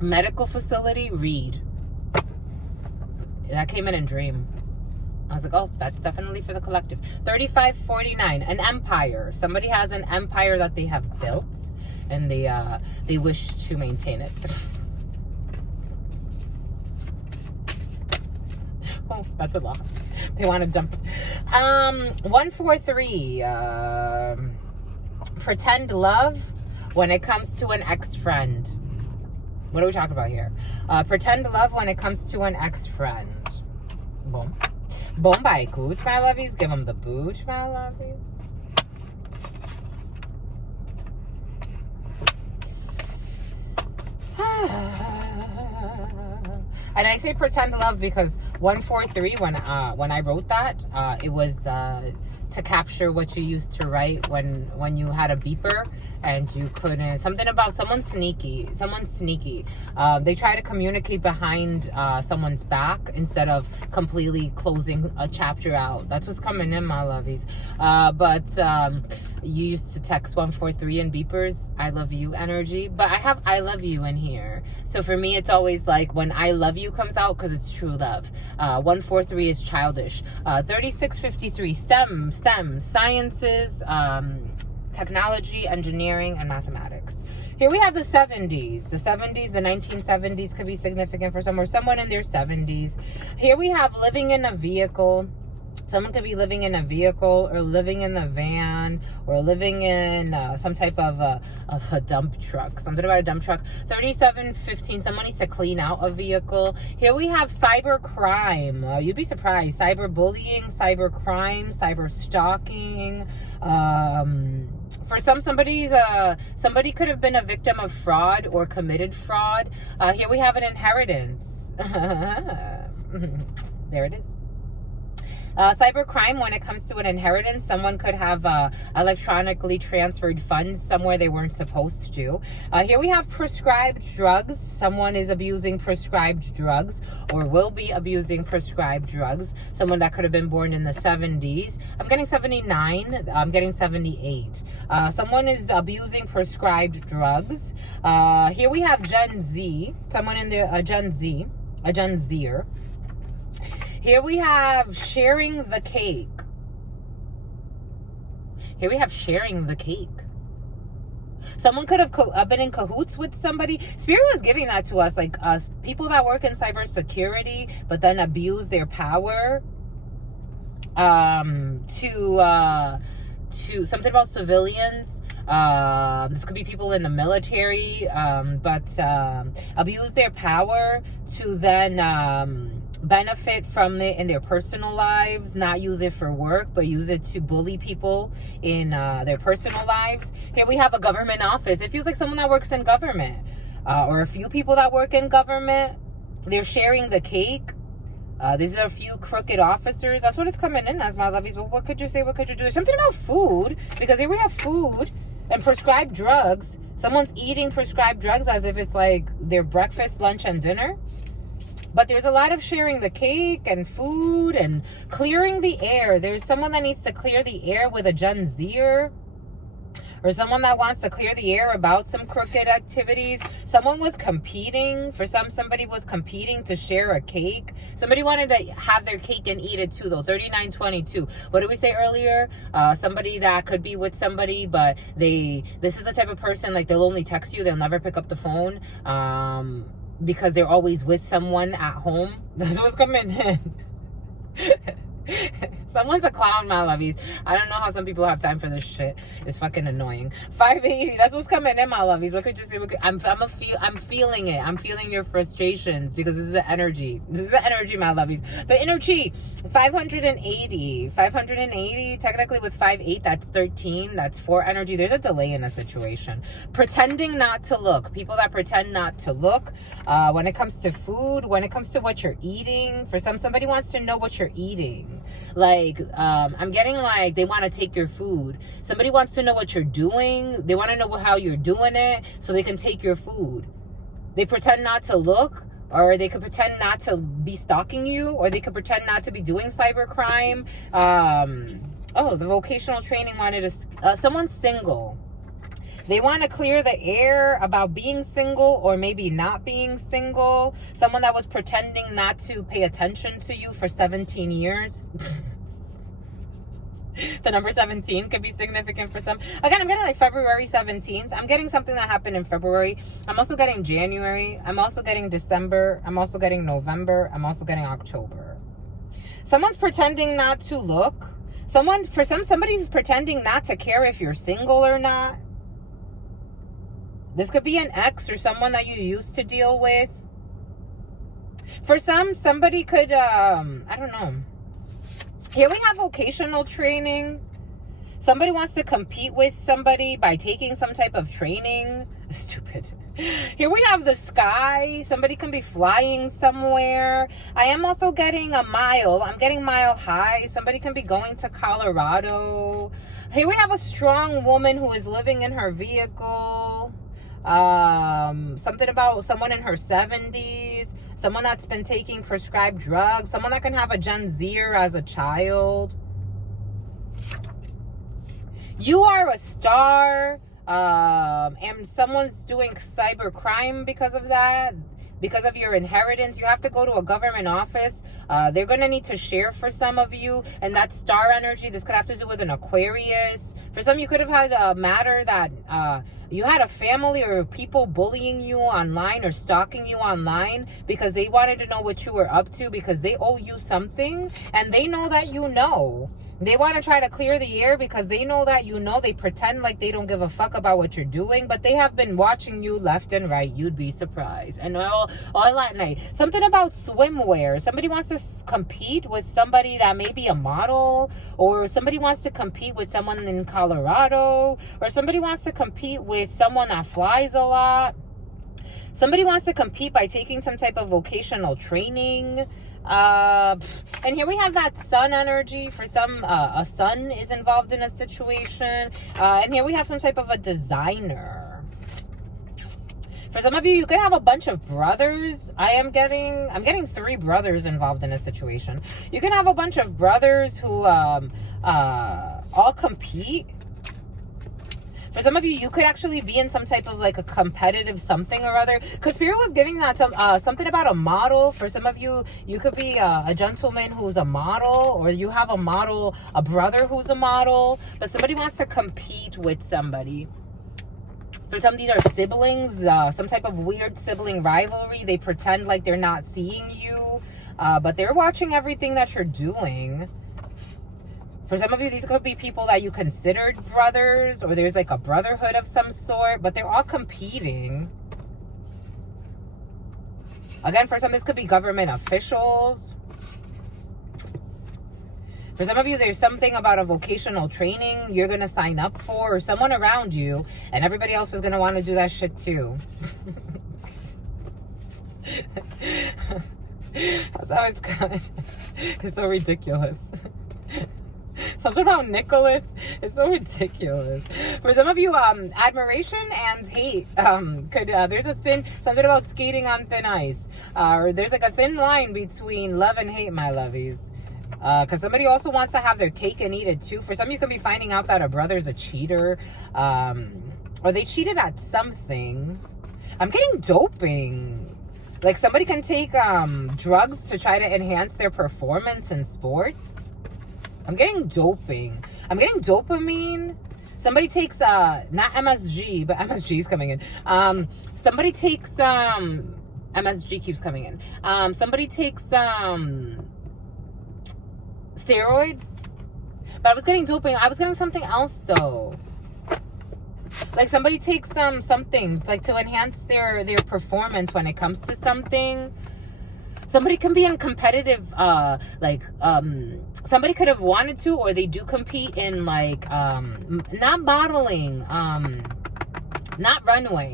medical facility, Reed. That came in Dream. I was like, oh, that's definitely for the collective. 3549, an empire. Somebody has an empire that they have built, and they wish to maintain it. Oh, that's a lot. They want to dump. 143. Pretend love when it comes to an ex-friend. What are we talking about here? Pretend love when it comes to an ex-friend. Boom. Boom by Gooch, my lovies. Give them the booch, my lovies. And I say pretend love because 143, when I wrote that, it was to capture what you used to write when you had a beeper and you couldn't. Something about someone's sneaky. They try to communicate behind someone's back instead of completely closing a chapter out. That's what's coming in, my lovies. But you used to text 143 in beepers, I love you energy, but I have I love you in here. So for me, it's always like when I love you comes out because it's true love. 143 is childish. 3653, STEM, sciences, technology, engineering, and mathematics. Here we have the 70s. The 70s, the 1970s could be significant for someone in their 70s. Here we have living in a vehicle. Someone could be living in a vehicle or living in a van or living in some type of a dump truck. Something about a dump truck. 3715, someone needs to clean out a vehicle. Here we have cyber crime. You'd be surprised. Cyber bullying, cyber crime, cyber stalking. For somebody could have been a victim of fraud or committed fraud. Here we have an inheritance. There it is. Cyber crime, when it comes to an inheritance, someone could have electronically transferred funds somewhere they weren't supposed to. Here we have prescribed drugs. Someone is abusing prescribed drugs or will be abusing prescribed drugs. Someone that could have been born in the 70s. I'm getting 79. I'm getting 78. Someone is abusing prescribed drugs. Here we have Gen Z. Someone in there, a Gen Zer. Here we have sharing the cake. Here we have sharing the cake. Someone could have been in cahoots with somebody. Spirit was giving that to us, like people that work in cybersecurity, but then abuse their power to something about civilians. This could be people in the military, but abuse their power to then benefit from it in their personal lives, not use it for work, but use it to bully people in their personal lives. Here we have a government office. It feels like someone that works in government, or a few people that work in government. They're sharing the cake. These are a few crooked officers. That's what it's coming in as, my lovies. But what could you say? What could you do? There's something about food, because here we have food and prescribed drugs. Someone's eating prescribed drugs as if it's like their breakfast, lunch, and dinner. But there's a lot of sharing the cake and food and clearing the air. There's someone that needs to clear the air with a Gen Zer. Or someone that wants to clear the air about some crooked activities. Someone was competing. Somebody was competing to share a cake. Somebody wanted to have their cake and eat it too, though. 3922. What did we say earlier? Somebody that could be with somebody, but this is the type of person, like, they'll only text you. They'll never pick up the phone. because they're always with someone at home. That's what's coming in. Someone's a clown, my lovies. I don't know how some people have time for this shit. It's fucking annoying. 580. That's what's coming in, my lovies. I'm feeling it. I'm feeling your frustrations because this is the energy. This is the energy, my lovies. The energy. 580. 580. Technically, with 5-8, that's 13. That's 4 energy. There's a delay in a situation. Pretending not to look. People that pretend not to look. When it comes to food, when it comes to what you're eating. For somebody wants to know what you're eating. Like, I'm getting like they want to take your food. Somebody wants to know what you're doing. They want to know how you're doing it so they can take your food. They pretend not to look, or they could pretend not to be stalking you, or they could pretend not to be doing cybercrime. Oh, the vocational training wanted to, someone's single. They want to clear the air about being single or maybe not being single. Someone that was pretending not to pay attention to you for 17 years. The number 17 could be significant for some. Again, I'm getting like February 17th. I'm getting something that happened in February. I'm also getting January. I'm also getting December. I'm also getting November. I'm also getting October. Someone's pretending not to look. Somebody's pretending not to care if you're single or not. This could be an ex or someone that you used to deal with. For somebody could, I don't know. Here we have vocational training. Somebody wants to compete with somebody by taking some type of training. Stupid. Here we have the sky. Somebody can be flying somewhere. I am also getting a mile. I'm getting mile high. Somebody can be going to Colorado. Here we have a strong woman who is living in her vehicle. Something about someone in her 70s, someone that's been taking prescribed drugs, someone that can have a Gen Zer as a child. You are a star, and someone's doing cyber crime because of that, because of your inheritance. You have to go to a government office. They're going to need to share for some of you, and that's star energy. This could have to do with an Aquarius. For some, you could have had a matter that you had a family or people bullying you online or stalking you online because they wanted to know what you were up to because they owe you something, and they know that you know. They want to try to clear the air because they know that you know. They pretend like they don't give a fuck about what you're doing, but they have been watching you left and right. You'd be surprised. And all at night. Something about swimwear. Somebody wants to compete with somebody that may be a model, or somebody wants to compete with someone in Colorado, or somebody wants to compete with someone that flies a lot. Somebody wants to compete by taking some type of vocational training. And here we have that sun energy. For some, a son is involved in a situation. And here we have some type of a designer. For some of you, you could have a bunch of brothers. I'm getting 3 brothers involved in a situation. You can have a bunch of brothers who all compete. For some of you, you could actually be in some type of like a competitive something or other. Because Spirit was giving that something about a model. For some of you, you could be a gentleman who's a model, or you have a brother who's a model. But somebody wants to compete with somebody. For some, these are siblings, some type of weird sibling rivalry. They pretend like they're not seeing you, but they're watching everything that you're doing. For some of you, these could be people that you considered brothers, or there's like a brotherhood of some sort, but they're all competing. Again, for some, this could be government officials. For some of you, there's something about a vocational training you're going to sign up for, or someone around you, and everybody else is going to want to do that shit too. That's how it's good. It's so ridiculous. Something about Nicholas is so ridiculous. For some of you, admiration and hate there's something about skating on thin ice, or there's like a thin line between love and hate, my lovies. Because somebody also wants to have their cake and eat it too. For some of you, could be finding out that a brother's a cheater, or they cheated at something. I'm getting doping. Like somebody can take drugs to try to enhance their performance in sports. I'm getting doping. I'm getting dopamine. Somebody takes, not MSG, but MSG is coming in. Somebody takes MSG keeps coming in. Somebody takes steroids, but I was getting doping. I was getting something else though. Like somebody takes something like to enhance their performance when it comes to something. Somebody can be in competitive, somebody could have wanted to, or they do compete in like, not modeling, not runway.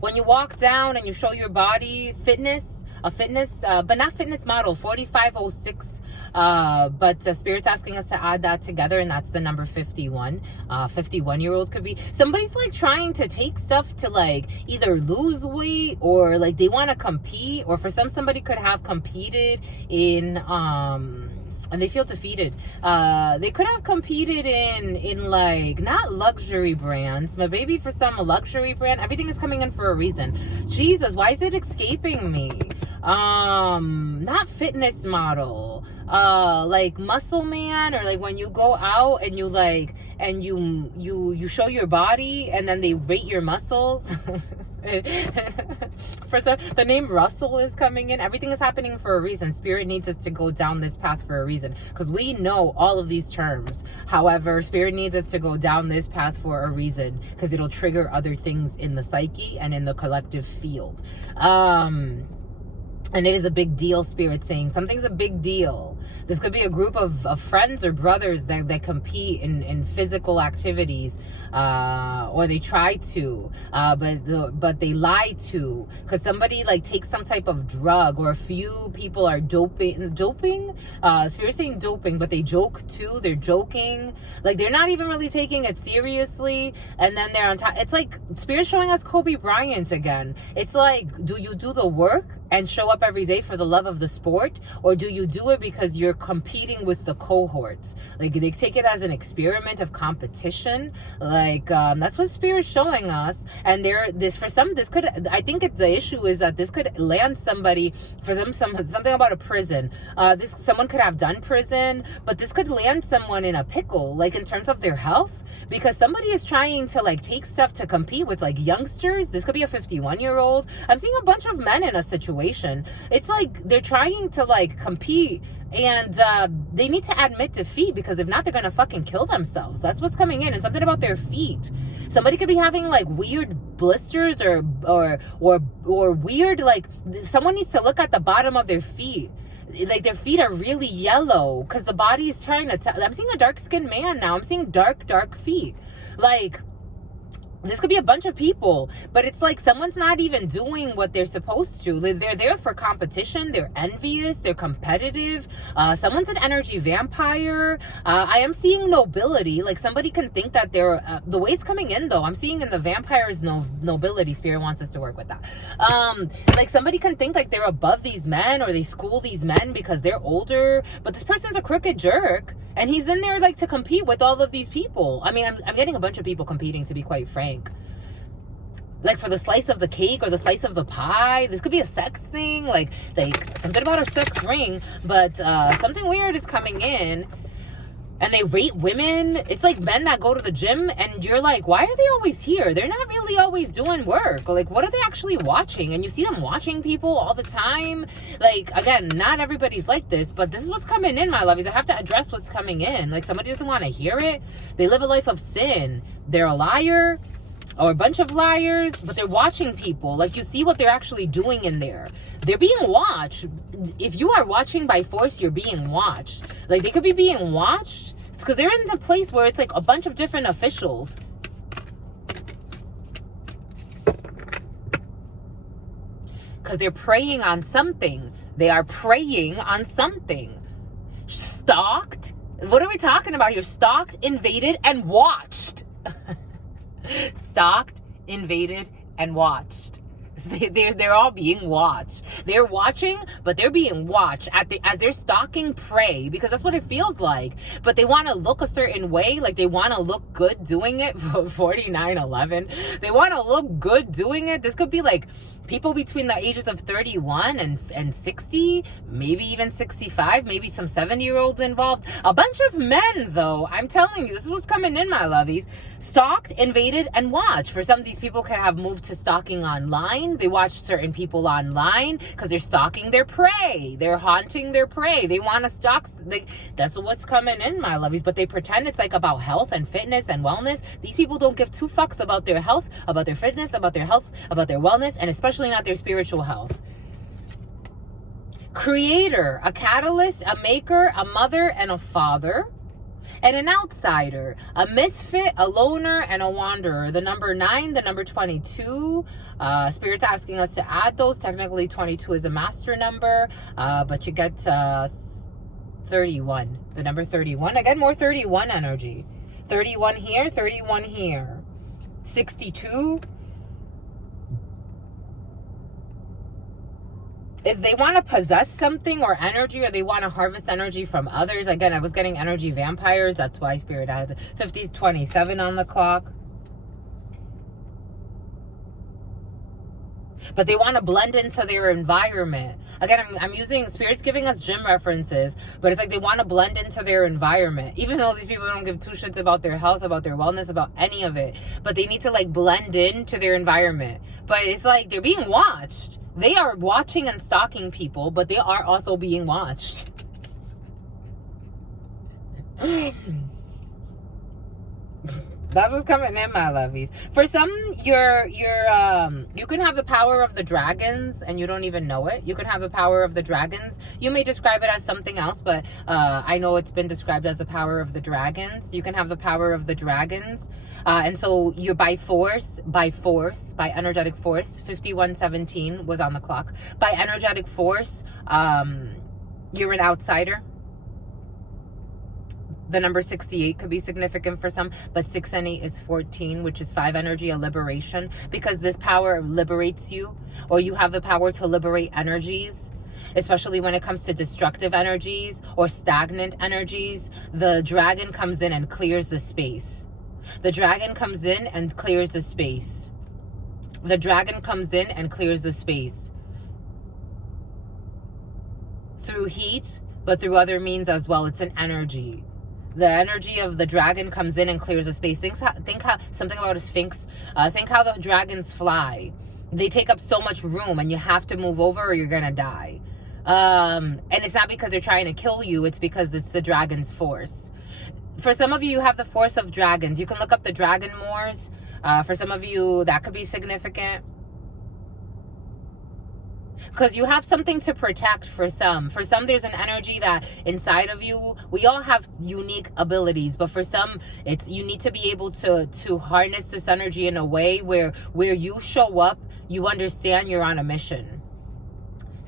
When you walk down and you show your body, but not fitness model, 4506. But Spirit's asking us to add that together, and that's the number 51. 51-year-old could be. Somebody's like trying to take stuff to like either lose weight or like they want to compete, or for somebody could have competed in, and they feel defeated. They could have competed in like, not luxury brands, but maybe for some luxury brand. Everything is coming in for a reason. Jesus, why is it escaping me? Not fitness model. Like muscle man, or like when you go out and you like, and you show your body and then they rate your muscles. For some, the name Russell is coming in. Everything is happening for a reason. Spirit needs us to go down this path for a reason, because we know all of these terms. However, Spirit needs us to go down this path for a reason, because it'll trigger other things in the psyche and in the collective field. And it is a big deal, Spirit saying. Something's a big deal. This could be a group of friends or brothers that compete in physical activities, or they try to, but they lie to, because somebody like takes some type of drug, or a few people are doping. Spirit saying doping, but they joke too. They're joking, like they're not even really taking it seriously, and then they're on top. It's like Spirit showing us Kobe Bryant again. It's like, do you do the work and show up every day for the love of the sport, or do you do it because you're competing with the cohorts? Like they take it as an experiment of competition. Like that's what Spirit's showing us. And I think the issue is that this could land somebody for something about a prison. Someone could have done prison, but this could land someone in a pickle, like in terms of their health, because somebody is trying to like take stuff to compete with like youngsters. This could be a 51-year-old. I'm seeing a bunch of men in a situation. It's like they're trying to like compete, and they need to admit defeat, because if not, they're gonna fucking kill themselves. That's what's coming in. And something about their feet. Somebody could be having like weird blisters or weird, like someone needs to look at the bottom of their feet. Like their feet are really yellow because the body is trying to I'm seeing a dark-skinned man now. I'm seeing dark feet. Like this could be a bunch of people, but it's like someone's not even doing what they're supposed to. They're there for competition. They're envious. They're competitive. Someone's an energy vampire. I am seeing nobility. Like somebody can think that they're, the way it's coming in though, I'm seeing in the vampires nobility. Spirit wants us to work with that. Like somebody can think like they're above these men, or they school these men because they're older, but this person's a crooked jerk. And he's in there like to compete with all of these people. I mean, I'm getting a bunch of people competing, to be quite frank. Like for the slice of the cake or the slice of the pie. This could be a sex thing. Like something about a sex ring. But something weird is coming in. And they rate women. It's like men that go to the gym and you're like, why are they always here? They're not really always doing work. Or like, what are they actually watching? And you see them watching people all the time. Like, again, not everybody's like this, but this is what's coming in, my lovies. I have to address what's coming in. Like, somebody doesn't want to hear it. They live a life of sin. They're a liar, or a bunch of liars, but they're watching people. Like, you see what they're actually doing in there. They're being watched. If you are watching by force, you're being watched. Like, they could be being watched because they're in a place where it's like a bunch of different officials. Because they're preying on something. They are preying on something. Stalked? What are we talking about here? Stalked, invaded, and watched. Stalked, invaded, and watched. They're all being watched. They're watching, but they're being watched as they're stalking prey, because that's what it feels like. But they want to look a certain way, like they want to look good doing it. 4911. They want to look good doing it. This could be like people between the ages of 31 and 60, maybe even 65, maybe some 70-year-olds involved. A bunch of men, though. I'm telling you, this is what's coming in, my lovies. Stalked, invaded, and watched. For some, these people can have moved to stalking online. They watch certain people online because they're stalking their prey. They're haunting their prey. They want to stalk. That's what's coming in, my lovies. But they pretend it's like about health and fitness and wellness. These people don't give two fucks about their health, about their fitness, about their health, about their wellness, and especially not their spiritual health. Creator, a catalyst, a maker, a mother, and a father. And an outsider, a misfit, a loner, and a wanderer. The number 9, the number 22. Spirit's asking us to add those. Technically, 22 is a master number, but you get 31. The number 31. Again, more 31 energy. 31 here, 31 here. 62. If they want to possess something or energy, or they want to harvest energy from others. Again, I was getting energy vampires. That's why Spirit had 5027 on the clock. But they want to blend into their environment. Again, I'm using, Spirit's giving us gym references, but it's like they want to blend into their environment. Even though these people don't give two shits about their health, about their wellness, about any of it. But they need to like blend into their environment. But it's like they're being watched. They are watching and stalking people, but they are also being watched. That's what's coming in, my lovies. For some, you can have the power of the dragons and you don't even know it. You can have the power of the dragons. You may describe it as something else, but I know it's been described as the power of the dragons. You can have the power of the dragons. And so you're by energetic force, 5117 was on the clock. By energetic force, you're an outsider. The number 68 could be significant for some, but 6 and 8 is 14, which is 5 energy, a liberation, because this power liberates you, or you have the power to liberate energies, especially when it comes to destructive energies or stagnant energies. The dragon comes in and clears the space. The dragon comes in and clears the space. The dragon comes in and clears the space. Through heat, but through other means as well. It's an energy. The energy of the dragon comes in and clears the space. Think how something about a sphinx. Think how the dragons fly. They take up so much room, and you have to move over or you're gonna die. And it's not because they're trying to kill you. It's because it's the dragon's force. For some of you, you have the force of dragons. You can look up the dragon moors. For some of you, that could be significant. Because you have something to protect for some. For some, there's an energy that inside of you, we all have unique abilities, but for some, it's you need to be able to harness this energy in a way where you show up, you understand you're on a mission.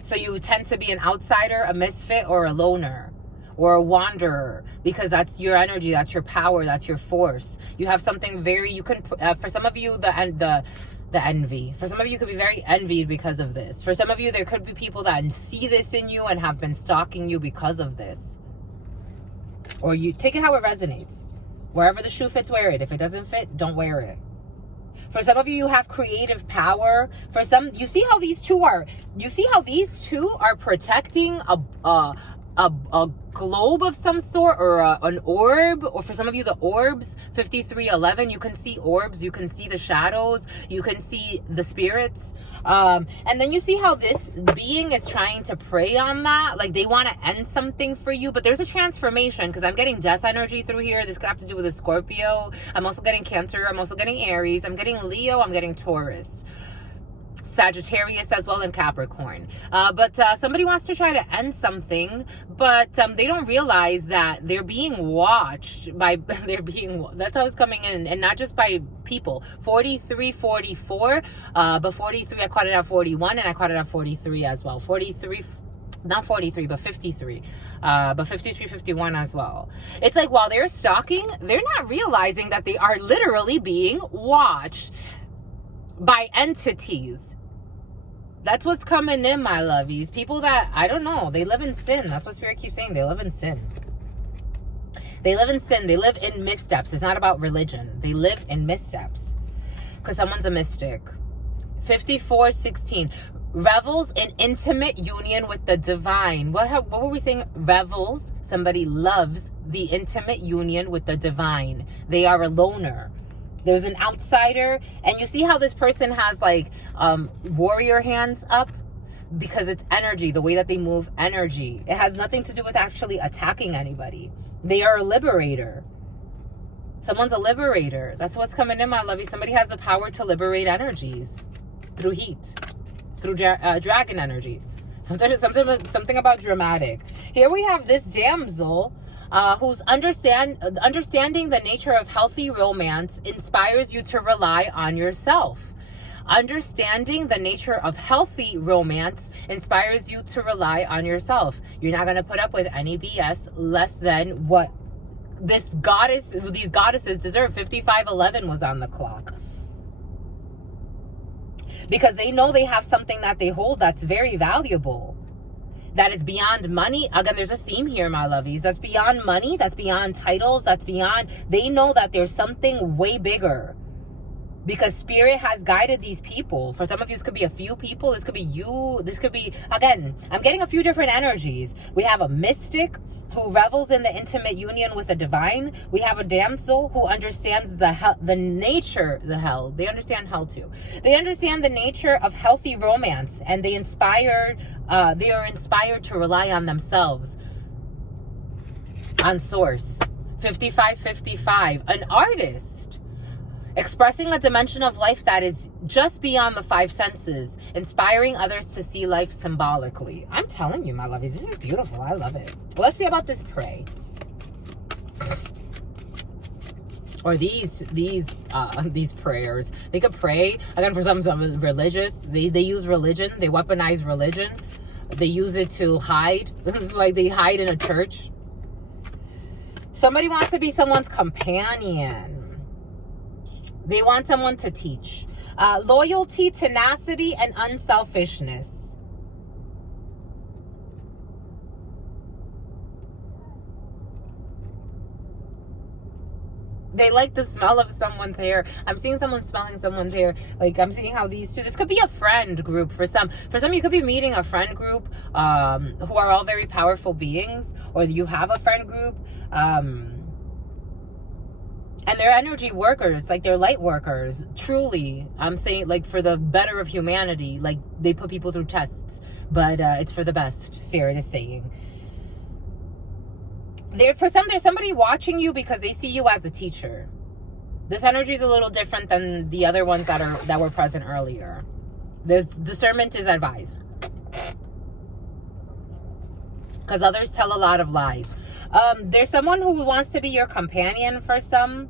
So you tend to be an outsider, a misfit, or a loner, or a wanderer, because that's your energy, that's your power, that's your force. You have something very, you can, for some of you, the envy. For some of you, could be very envied because of this. For some of you, there could be people that see this in you and have been stalking you because of this. Or you take it how it resonates. Wherever the shoe fits, wear it. If it doesn't fit, don't wear it. For some of you, you have creative power. For some, you see how these two are protecting a globe of some sort, or an orb. Or for some of you, the orbs, 5311, you can see orbs, you can see the shadows, you can see the spirits, and then you see how this being is trying to prey on that, like they want to end something for you. But there's a transformation, because I'm getting death energy through here. This could have to do with a Scorpio. I'm also getting Cancer, I'm also getting Aries, I'm getting Leo, I'm getting Taurus, Sagittarius as well, and Capricorn. But somebody wants to try to end something, but they don't realize that they're being watched by, that's how it's coming in, and not just by people. 43, 44, but 43, I caught it at 41, and I caught it at 43 as well. 43, not 43, but 53, but 53, 51 as well. It's like while they're stalking, they're not realizing that they are literally being watched by entities. That's what's coming in, my lovies. People that, I don't know, they live in sin. That's what Spirit keeps saying. They live in sin. They live in sin. They live in missteps. It's not about religion. They live in missteps. Because someone's a mystic. 54:16. Revels in intimate union with the divine. What were we saying? Revels. Somebody loves the intimate union with the divine. They are a loner. There's an outsider. And you see how this person has like warrior hands up? Because it's energy, the way that they move energy. It has nothing to do with actually attacking anybody. They are a liberator. Someone's a liberator. That's what's coming in, my lovey. Somebody has the power to liberate energies through heat, through dragon energy. Something about dramatic. Here we have this damsel who's understanding the nature of healthy romance inspires you to rely on yourself. Understanding the nature of healthy romance inspires you to rely on yourself. You're not going to put up with any BS less than what these goddesses deserve. 5511 was on the clock. Because they know they have something that they hold that's very valuable. That is beyond money. Again, there's a theme here, my lovies. That's beyond money. That's beyond titles. That's beyond... They know that there's something way bigger. Because spirit has guided these people. For some of you, this could be a few people. This could be you. This could be... Again, I'm getting a few different energies. We have a mystic who revels in the intimate union with the divine. We have a damsel who understands the nature, they understand hell too. They understand the nature of healthy romance, and they are inspired to rely on themselves, on source. 5555, an artist expressing a dimension of life that is just beyond the five senses, inspiring others to see life symbolically. I'm telling you, my lovies, this is beautiful. I love it. Well, let's see about this pray. Or these prayers. They could pray. Again, for some religious, they use religion. They weaponize religion. They use it to hide. Like they hide in a church. Somebody wants to be someone's companion. They want someone to teach. Loyalty, tenacity, and unselfishness. They like the smell of someone's hair. I'm seeing someone smelling someone's hair. Like, I'm seeing how these two... This could be a friend group for some. For some, you could be meeting a friend group who are all very powerful beings. Or you have a friend group... and they're energy workers, like they're light workers. Truly, I'm saying, like, for the better of humanity. Like, they put people through tests, but it's for the best, Spirit is saying. For some, there's somebody watching you because they see you as a teacher. This energy is a little different than the other ones that were present earlier. This discernment is advised, because others tell a lot of lies. There's someone who wants to be your companion for some.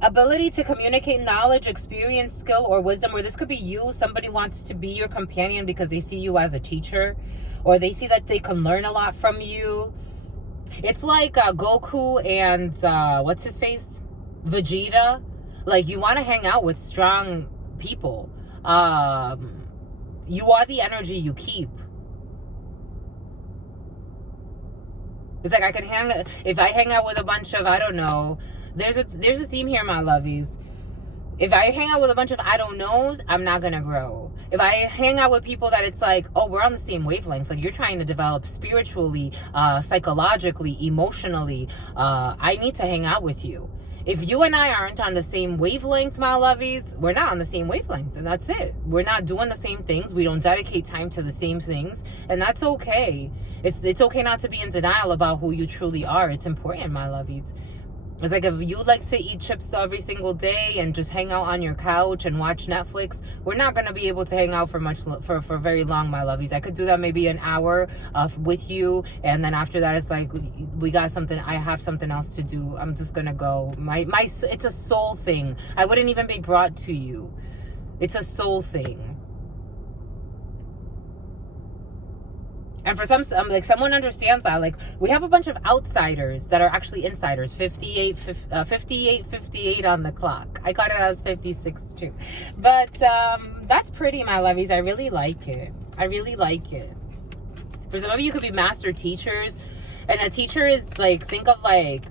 Ability to communicate knowledge, experience, skill, or wisdom. Or this could be you. Somebody wants to be your companion because they see you as a teacher. Or they see that they can learn a lot from you. It's like Goku and what's his face? Vegeta. Like, you want to hang out with strong people. You are the energy you keep. It's like if I hang out with a bunch of, I don't know, there's a theme here, my lovies. If I hang out with a bunch of I don't knows, I'm not going to grow. If I hang out with people that it's like, oh, we're on the same wavelength, like you're trying to develop spiritually, psychologically, emotionally, I need to hang out with you. If you and I aren't on the same wavelength, my lovies, we're not on the same wavelength, and that's it. We're not doing the same things. We don't dedicate time to the same things, and that's okay. It's okay not to be in denial about who you truly are. It's important, my lovies. It's like if you like to eat chips every single day and just hang out on your couch and watch Netflix, we're not going to be able to hang out for very long, my lovies. I could do that maybe an hour with you, and then after that it's like we got something. I have something else to do. I'm just going to go. It's a soul thing. I wouldn't even be brought to you. It's a soul thing. And for some, like, someone understands that. Like, we have a bunch of outsiders that are actually insiders. 58 on the clock. I got it as 56 too. But that's pretty, my lovies. I really like it. I really like it. For some of you, could be master teachers. And a teacher is like, think of like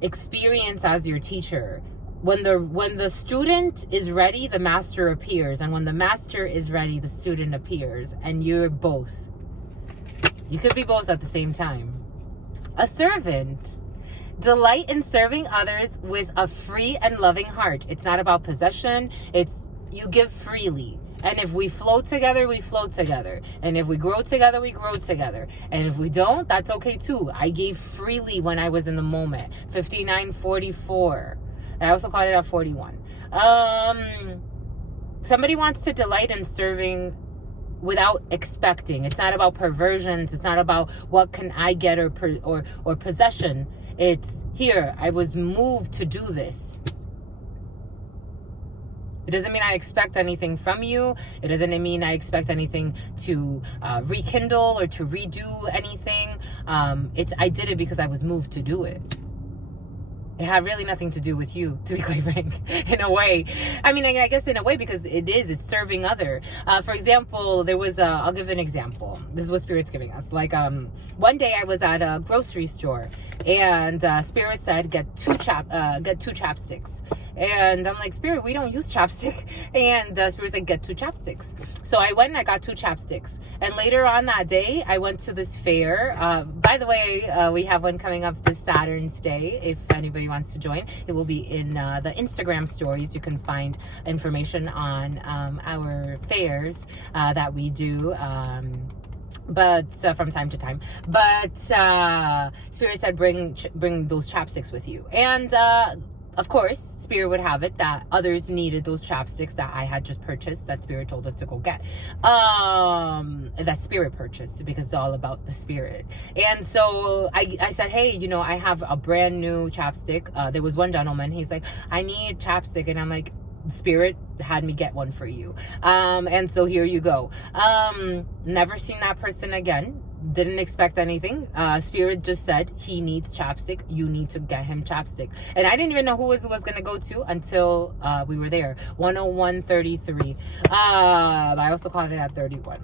experience as your teacher. when the student is ready, the master appears, and when the master is ready, the student appears, and you're both. You could be both at the same time. A servant. Delight in serving others with a free and loving heart. It's not about possession. It's you give freely. And if we flow together, we flow together. And if we grow together, we grow together. And if we don't, that's okay too. I gave freely when I was in the moment. 59:44. I also called it at 41. Somebody wants to delight in serving without expecting. It's not about perversions. It's not about what can I get or possession. It's here. I was moved to do this. It doesn't mean I expect anything from you. It doesn't mean I expect anything to rekindle or to redo anything. I did it because I was moved to do it. It had really nothing to do with you, to be quite frank, in a way. I mean, I guess in a way, because it's serving other. For example, there was I'll give an example. This is what Spirit's giving us. Like, one day I was at a grocery store, and Spirit said, get two chapsticks. And I'm like, Spirit, we don't use chapstick. And Spirit said, get two chapsticks. So I went and I got two chapsticks. And later on that day, I went to this fair. By the way, we have one coming up this Saturn's Day. If anybody wants to join, it will be in the Instagram stories. You can find information on our fairs that we do. But from time to time. But Spirit said, bring those chapsticks with you. And of course, Spirit would have it that others needed those chapsticks that I had just purchased, that Spirit told us to go get. That Spirit purchased, because it's all about the Spirit. And so I said, hey, I have a brand new chapstick. There was one gentleman, he's like, I need chapstick. And I'm like, Spirit had me get one for you. And so here you go. Never seen that person again. Didn't expect anything. Spirit just said he needs chapstick. You need to get him chapstick. And I didn't even know who it was going to go to until we were there. 101.33. I also called it at 31.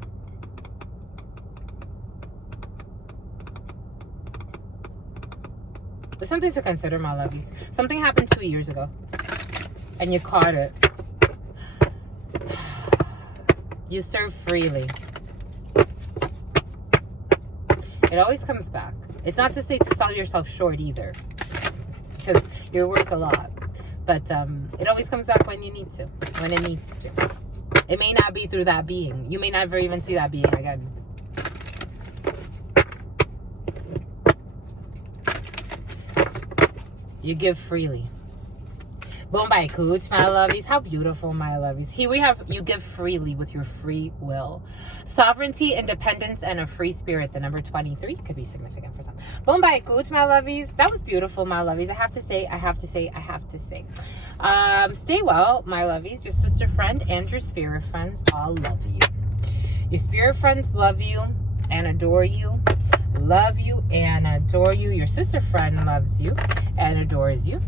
But something to consider, my lovies. Something happened 2 years ago, and you caught it. You serve freely. It always comes back. It's not to say to sell yourself short either, because you're worth a lot. But it always comes back when you need to, when it needs to. It may not be through that being. You may never even see that being again. You give freely. Bombay Cooch, my lovies. How beautiful, my lovies. Here we have, you give freely with your free will. Sovereignty, independence, and a free spirit. The number 23 could be significant for some. Bombay Cooch, my lovies. That was beautiful, my lovies. I have to say. Stay well, my lovies. Your sister friend and your spirit friends all love you. Your spirit friends love you and adore you. Love you and adore you. Your sister friend loves you and adores you.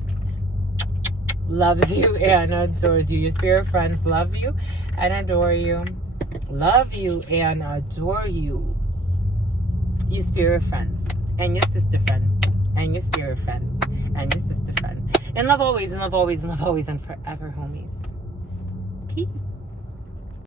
Loves you and adores you. Your spirit friends love you and adore you. Love you and adore you. Your spirit friends and your sister friend and your spirit friends and your sister friend. And love always, and love always, and love always, and forever, homies. Peace.